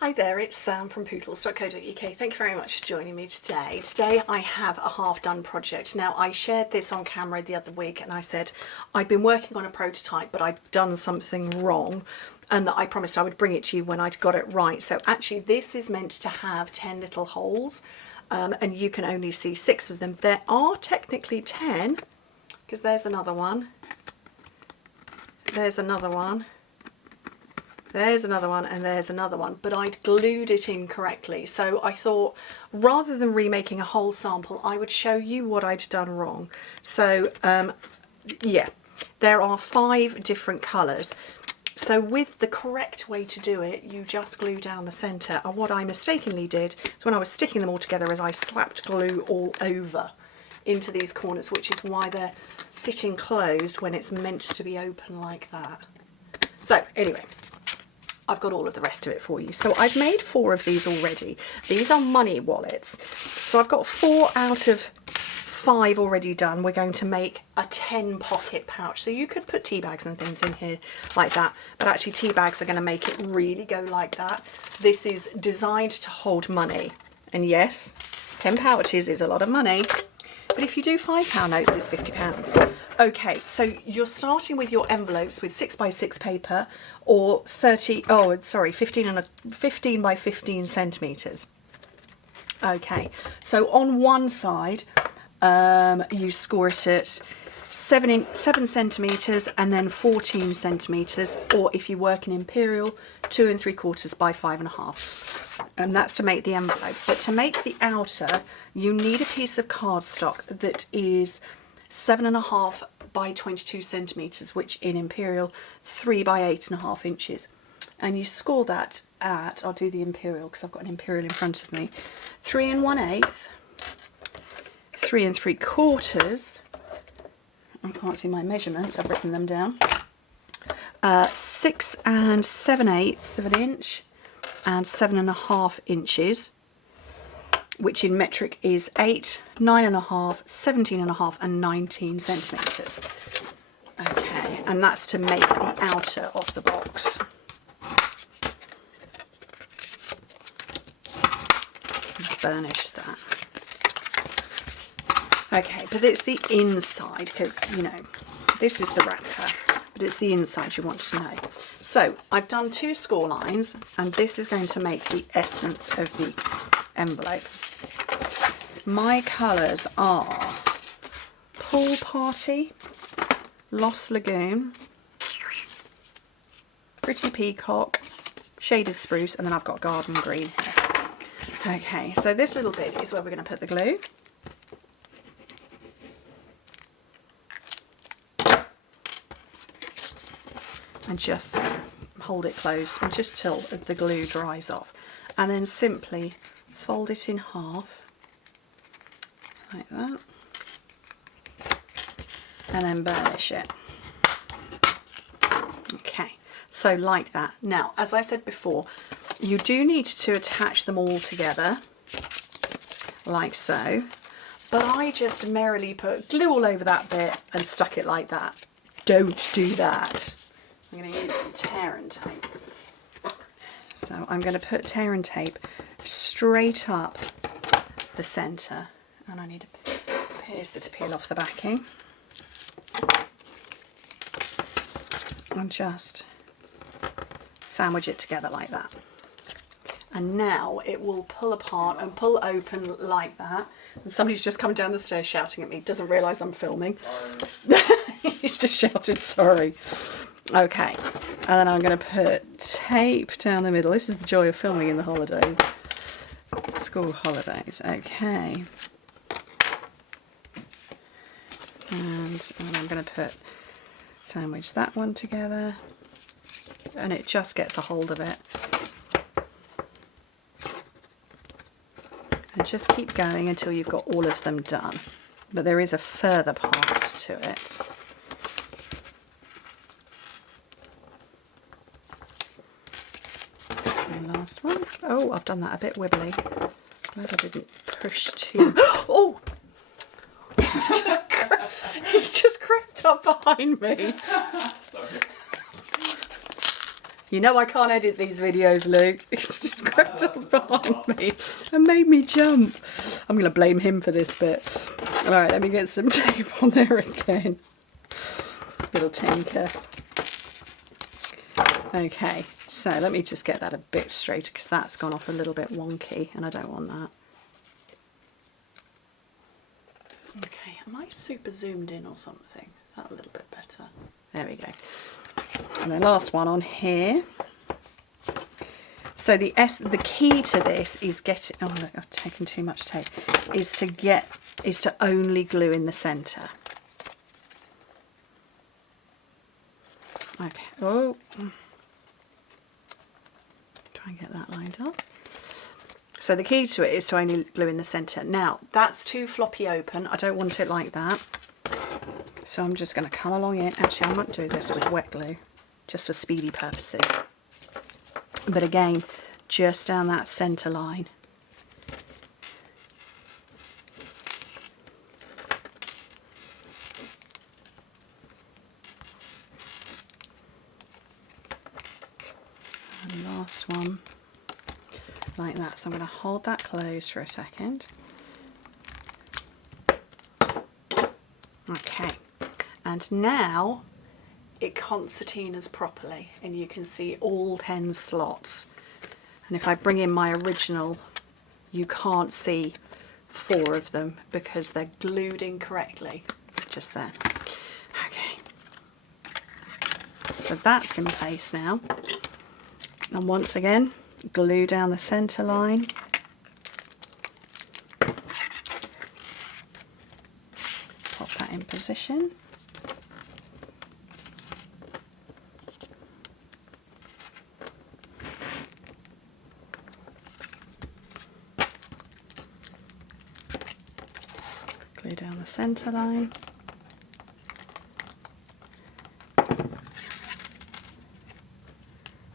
Hi there, it's Sam from Pootles.co.uk. Thank you very much for joining me today. Today I have a half-done project. Now, I shared this on camera the other week and I said I'd been working on a prototype but I'd done something wrong and that I promised I would bring it to you when I'd got it right. So actually this is meant to have 10 little holes and you can only see 6 of them. There are technically 10 because there's another one, there's another one, there's another one, and there's another one, but I'd glued it incorrectly. So I thought rather than remaking a whole sample, I would show you what I'd done wrong. So yeah, there are 5 different colours. So with the correct way to do it, you just glue down the centre. And what I mistakenly did is when I was sticking them all together is I slapped glue all over into these corners, which is why they're sitting closed when it's meant to be open like that. So anyway, I've got all of the rest of it for you. So I've made 4 of these already. These are money wallets. So I've got 4 out of 5 already done. We're going to make a 10 pocket pouch. So you could put tea bags and things in here like that, but actually tea bags are going to make it really go like that. This is designed to hold money. And yes, 10 pouches is a lot of money. But if you do £5 notes, it's £50. Okay, so you're starting with your envelopes with 6x6 paper or 15 by 15 centimetres. Okay, so on one side, you score it at 7 centimetres and then 14 centimetres, or if you work in imperial, 2 3/4 by 5.5. And that's to make the envelope. But to make the outer, you need a piece of cardstock that is 7.5 by 22 centimetres, which in imperial 3 by 8.5 inches. And you score that at, I'll do the imperial because I've got an imperial in front of me, 3 1/8, 3 3/4. I can't see my measurements, I've written them down. 6 7/8 of an inch and 7.5 inches, which in metric is 8, 9.5, 17.5 and 19 centimetres. Okay, and that's to make the outer of the box. Just burnish that. Okay, but it's the inside because, you know, this is the wrapper, but it's the inside you want to know. So I've done 2 score lines and this is going to make the essence of the envelope. My colours are Pool Party, Lost Lagoon, Pretty Peacock, Shaded Spruce, and then I've got Garden Green here. Okay, so this little bit is where we're going to put the glue. And just hold it closed and just till the glue dries off. And then simply fold it in half, like that, and then burnish it. Okay, so like that. Now, as I said before, you do need to attach them all together, like so, but I just merrily put glue all over that bit and stuck it like that. Don't do that. I'm going to use some tear and tape. So I'm going to put tear and tape straight up the centre, and I need a piercer to peel off the backing. And just sandwich it together like that. And now it will pull apart and pull open like that. And somebody's just come down the stairs shouting at me, doesn't realise I'm filming. He's just shouted, sorry. Okay, and then I'm going to put tape down the middle. This is the joy of filming in the holidays. School holidays, okay. And I'm going to sandwich that one together, and it just gets a hold of it. And just keep going until you've got all of them done. But there is a further part to it. Last one. Oh, I've done that a bit wibbly. Glad I didn't push too. Oh! He's just crept up behind me. Sorry. You know I can't edit these videos, Luke. He just crept up behind me and made me jump. I'm going to blame him for this bit. All right, let me get some tape on there again. Little tinker. Okay, so let me just get that a bit straighter because that's gone off a little bit wonky and I don't want that. Okay, am I super zoomed in or something? Is that a little bit better? There we go. And the last one on here. So the key to this is getting, oh look, I've taken too much tape, is to only glue in the centre. Okay, oh, try and get that lined up. So the key to it is to only glue in the centre. Now, that's too floppy open. I don't want it like that. So I'm just going to come along in. Actually, I might do this with wet glue, just for speedy purposes. But again, just down that centre line. And last one, like that. So I'm going to hold that closed for a second. Okay, and now it concertinas properly, and you can see all 10 slots. And if I bring in my original, you can't see 4 of them because they're glued incorrectly, just there. Okay, so that's in place now. And once again, glue down the centre line. Pop that in position. Glue down the centre line.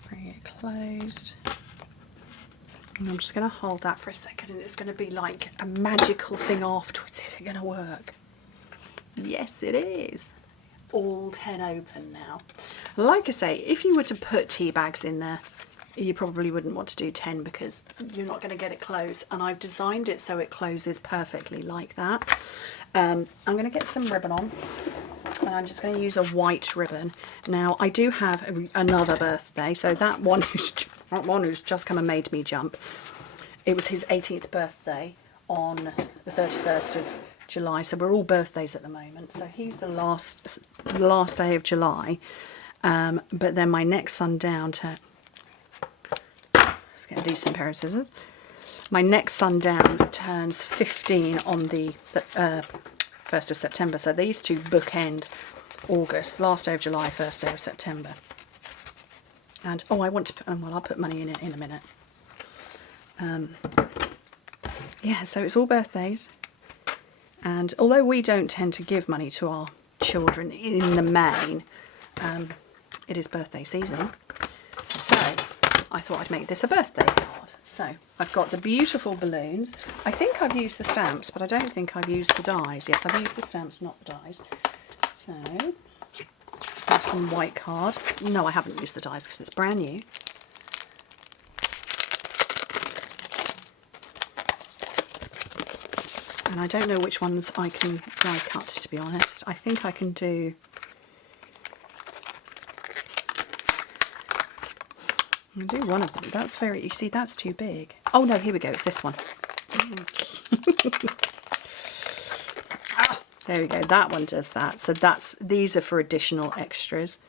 Bring it closed. And I'm just going to hold that for a second, and it's going to be like a magical thing afterwards. Is it going to work? Yes, it is. All 10 open now. Like I say, if you were to put tea bags in there, you probably wouldn't want to do 10 because you're not going to get it closed, and I've designed it so it closes perfectly like that. I'm going to get some ribbon on, and I'm just going to use a white ribbon. Now I do have another birthday, so that one who's just come and made me jump, it was his 18th birthday on the 31st of July, so we're all birthdays at the moment, so he's the last day of July, but then my next son down to, let's get a decent pair of scissors. My next son down turns 15 on the 1st of September, so these two bookend August, last day of July, first day of September. And oh, I want to put, well, I'll put money in it in a minute. Yeah, so it's all birthdays, and although we don't tend to give money to our children in the main, it is birthday season, so I thought I'd make this a birthday card. So I've got the beautiful balloons. I think I've used the stamps, but I don't think I've used the dies. Yes, I've used the stamps, not the dies. So let's grab some white card. No, I haven't used the dies because it's brand new. And I don't know which ones I can die cut, to be honest. I think I can do... I'm going to do one of them. That's very... You see, that's too big. Oh, no, here we go. It's this one. There we go. That one does that. So these are for additional extras.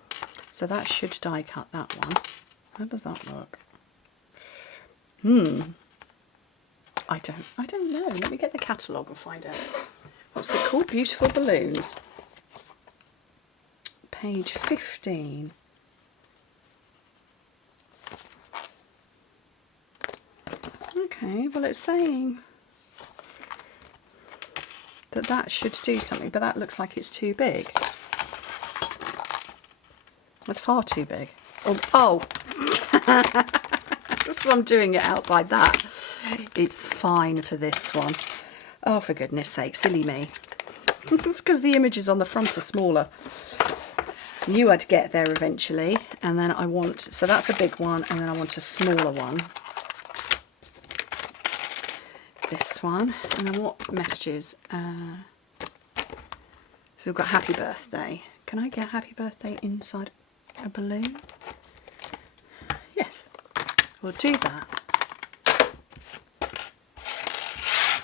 So that should die cut that one. How does that look? I don't know. Let me get the catalogue and find out. What's it called? Beautiful Balloons. Page 15. Okay, well it's saying that should do something, but that looks like it's too big. That's far too big. Oh. So I'm doing it outside that. It's fine for this one. Oh, for goodness sake, silly me. It's because the images on the front are smaller. Knew I'd get there eventually. And then I want, so that's a big one, and then I want a smaller one. This one, and then what messages? So we've got happy birthday. Can I get happy birthday inside a balloon? Yes, we'll do that.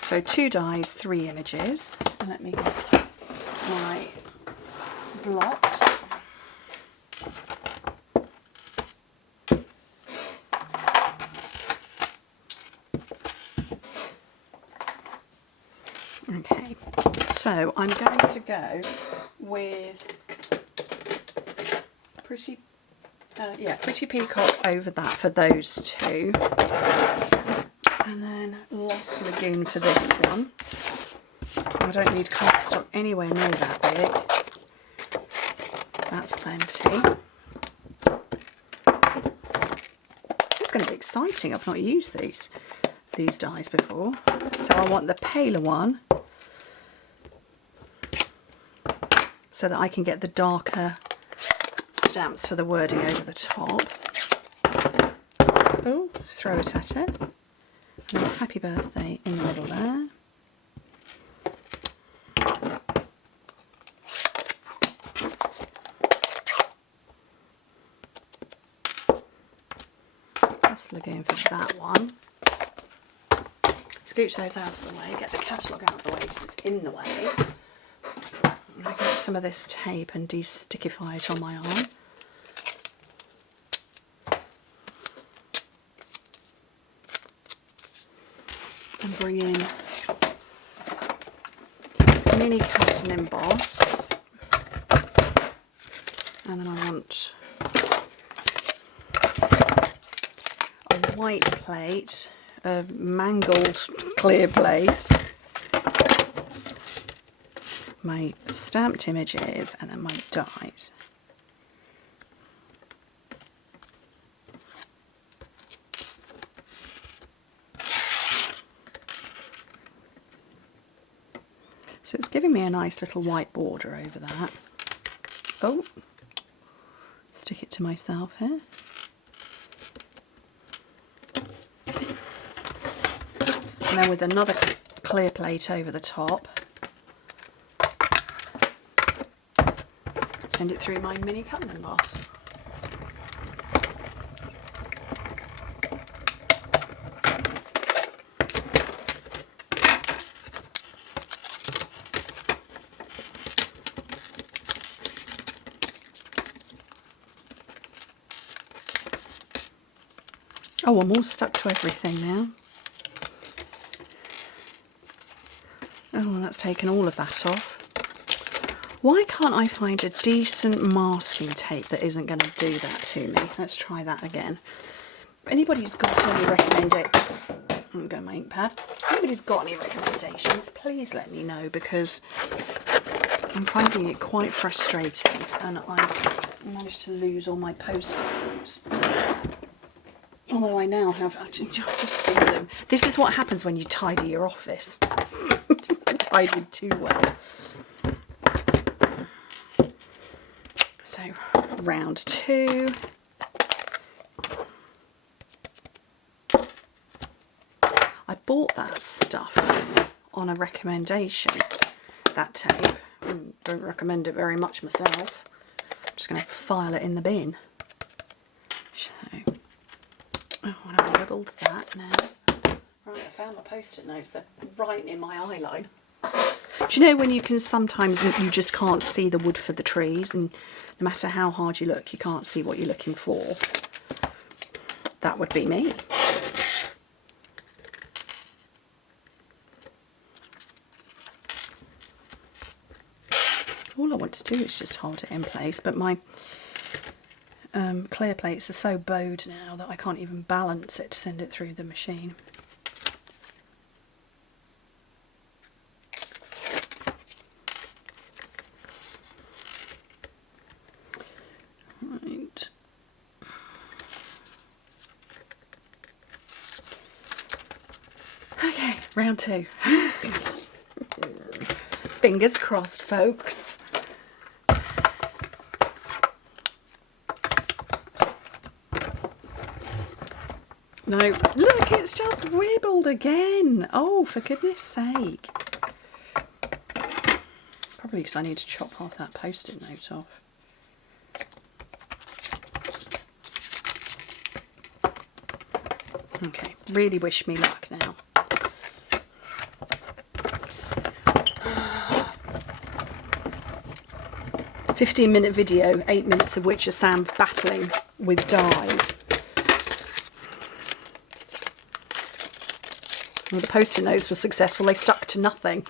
So 2 dies, 3 images. Let me get my blocks. Okay, so I'm going to go with Pretty Peacock over that for those 2. And then Lost Lagoon for this one. I don't need cardstock anywhere near that big. That's plenty. This is going to be exciting. I've not used these dies before. So I want the paler one so that I can get the darker stamps for the wording over the top. Oh, throw it at it. And happy birthday in the middle there. Just looking for that one. Scooch those out of the way, get the catalogue out of the way because it's in the way. I'm going to get some of this tape and de-stickify it on my arm. And bring in mini cut and emboss. And then I want a white plate, a mangled clear plate, my stamped images, and then my dies. So it's giving me a nice little white border over that. Oh, stick it to myself here. And then with another clear plate over the top, send it through my mini cut and emboss. Oh, I'm all stuck to everything now. Oh, well, that's taken all of that off. Why can't I find a decent masking tape that isn't going to do that to me? Let's try that again. If anybody's got any recommendations, I'm going to my ink pad. If anybody's got any recommendations, please let me know, because I'm finding it quite frustrating and I've managed to lose all my post-it notes. Although I now have, I've just seen them. This is what happens when you tidy your office. I tidied too well. So round 2. I bought that stuff on a recommendation, that tape. Don't recommend it very much myself. I'm just going to file it in the bin. So, oh, and I've wibbled that now. Right, I found my post-it notes. They're right in my eye line. Do you know when you can sometimes, you just can't see the wood for the trees, and no matter how hard you look, you can't see what you're looking for? That would be me. All I want to do is just hold it in place, but my clear plates are so bowed now that I can't even balance it to send it through the machine. Right. Okay, round 2. Fingers crossed, folks. No, look, it's just wibbled again. Oh, for goodness sake. Probably because I need to chop half that post-it note off. Okay, really wish me luck now. A 15-minute video, 8 minutes of which are Sam battling with dies. Well, the post-it notes were successful, they stuck to nothing.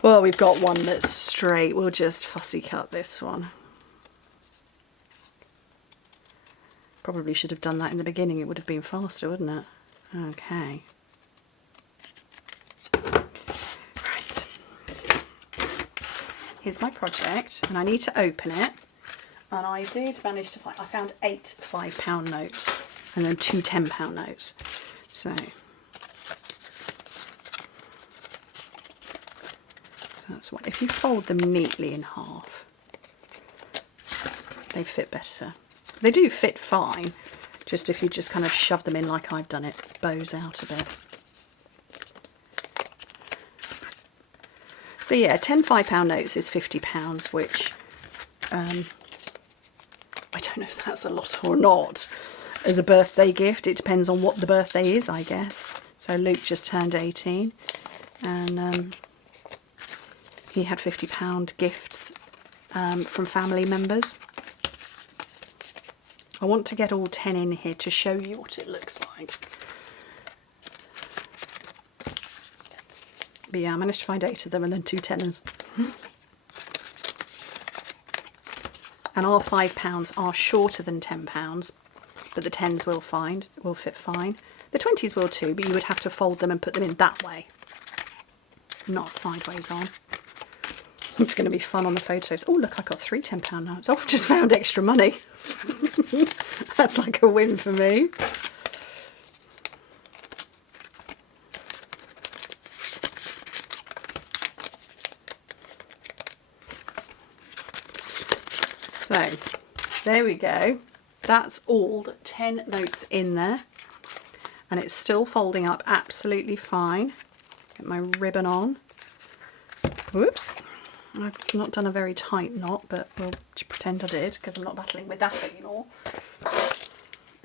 Well, we've got one that's straight, we'll just fussy cut this one. Probably should have done that in the beginning, it would have been faster, wouldn't it? Okay. Right. Here's my project, and I need to open it. And I did manage to find, I found 8 £5 notes. And then 2 £10 notes. So that's what, if you fold them neatly in half, they fit better. They do fit fine, just if you just kind of shove them in like I've done, it bows out a bit. So yeah, 10 £5 notes is £50, which I don't know if that's a lot or not. As a birthday gift, it depends on what the birthday is, I guess. So Luke just turned 18, and he had £50 gifts from family members. I want to get all 10 in here to show you what it looks like. But yeah, I managed to find 8 of them and then 2 tenors. And our £5 are shorter than £10. But the 10s will fit fine. The 20s will too, but you would have to fold them and put them in that way, not sideways on. It's going to be fun on the photos. Oh look, I got 3 £10 notes. Oh, I've just found extra money. That's like a win for me. So, there we go. That's all 10 notes in there, and it's still folding up absolutely fine. Get my ribbon on. Whoops, I've not done a very tight knot, but we'll pretend I did because I'm not battling with that anymore.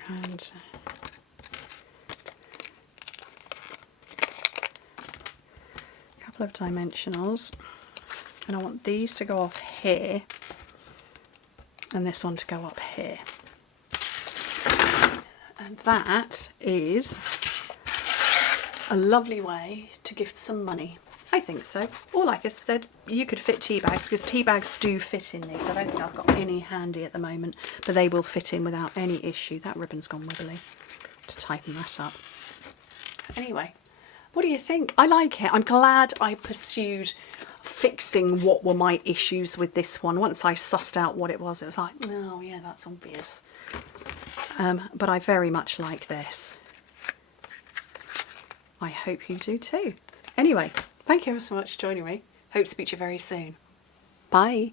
And a couple of dimensionals, and I want these to go off here and this one to go up here. And that is a lovely way to gift some money. I think so. Or like I said, you could fit tea bags, because tea bags do fit in these. I don't think I've got any handy at the moment, but they will fit in without any issue. That ribbon's gone wibbly. To tighten that up. Anyway, what do you think? I like it. I'm glad I pursued fixing what were my issues with this one. Once I sussed out what it was like, oh yeah, that's obvious. But I very much like this. I hope you do too. Anyway, thank you ever so much for joining me. Hope to speak to you very soon. Bye.